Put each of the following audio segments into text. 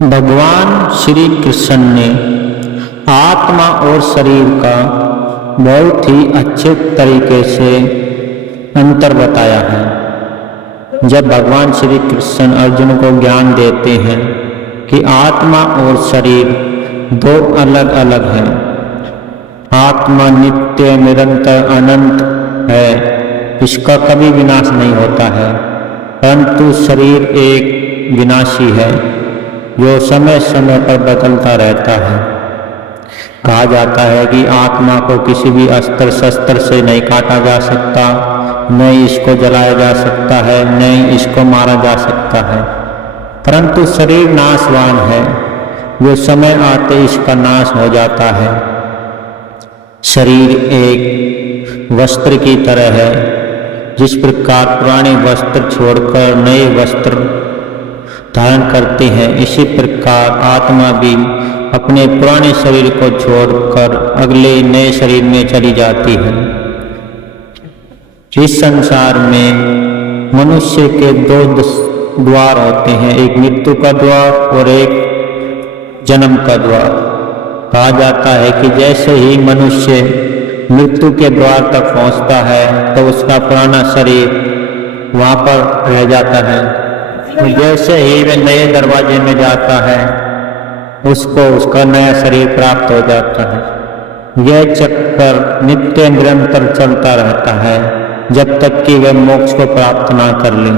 भगवान श्री कृष्ण ने आत्मा और शरीर का बहुत ही अच्छे तरीके से अंतर बताया है। जब भगवान श्री कृष्ण अर्जुन को ज्ञान देते हैं कि आत्मा और शरीर दो अलग अलग हैं, आत्मा नित्य निरंतर अनंत है, इसका कभी विनाश नहीं होता है, परंतु शरीर एक विनाशी है जो समय समय पर बदलता रहता है। कहा जाता है कि आत्मा को किसी भी अस्त्र शस्त्र से नहीं काटा जा सकता, न इसको जलाया जा सकता है, न इसको मारा जा सकता है, परंतु शरीर नाशवान है, जो समय आते इसका नाश हो जाता है। शरीर एक वस्त्र की तरह है, जिस प्रकार पुराने वस्त्र छोड़कर नए वस्त्र धारण करते हैं, इसी प्रकार आत्मा भी अपने पुराने शरीर को छोड़कर अगले नए शरीर में चली जाती है। इस संसार में मनुष्य के दो द्वार होते हैं, एक मृत्यु का द्वार और एक जन्म का द्वार। कहा जाता है कि जैसे ही मनुष्य मृत्यु के द्वार तक पहुंचता है तो उसका पुराना शरीर वहां पर रह जाता है, जैसे ही वह नए दरवाजे में जाता है उसको उसका नया शरीर प्राप्त हो जाता है। यह चक्कर नित्य निरंतर चलता रहता है जब तक कि वह मोक्ष को प्राप्त ना कर ले।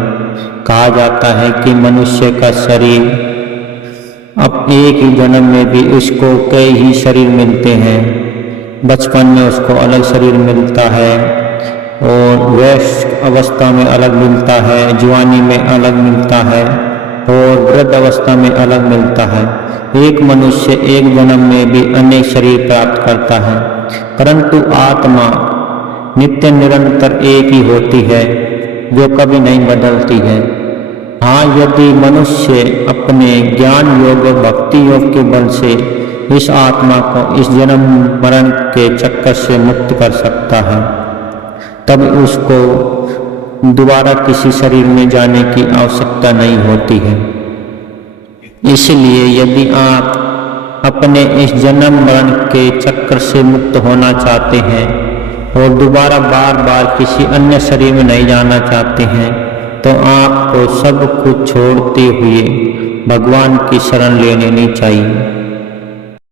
कहा जाता है कि मनुष्य का शरीर अब एक ही जन्म में भी उसको कई ही शरीर मिलते हैं। बचपन में उसको अलग शरीर मिलता है और वयस्क अवस्था में अलग मिलता है, जवानी में अलग मिलता है और वृद्ध अवस्था में अलग मिलता है। एक मनुष्य एक जन्म में भी अनेक शरीर प्राप्त करता है, परंतु आत्मा नित्य निरंतर एक ही होती है जो कभी नहीं बदलती है। हाँ, यदि मनुष्य अपने ज्ञान योग और भक्ति योग के बल से इस आत्मा को इस जन्म मरण के चक्कर से मुक्त कर सकता है, तब उसको दोबारा किसी शरीर में जाने की आवश्यकता नहीं होती है। इसलिए यदि आप अपने इस जन्म मरण के चक्कर से मुक्त होना चाहते हैं और दोबारा बार बार किसी अन्य शरीर में नहीं जाना चाहते हैं, तो आपको सब कुछ छोड़ते हुए भगवान की शरण ले लेनी चाहिए।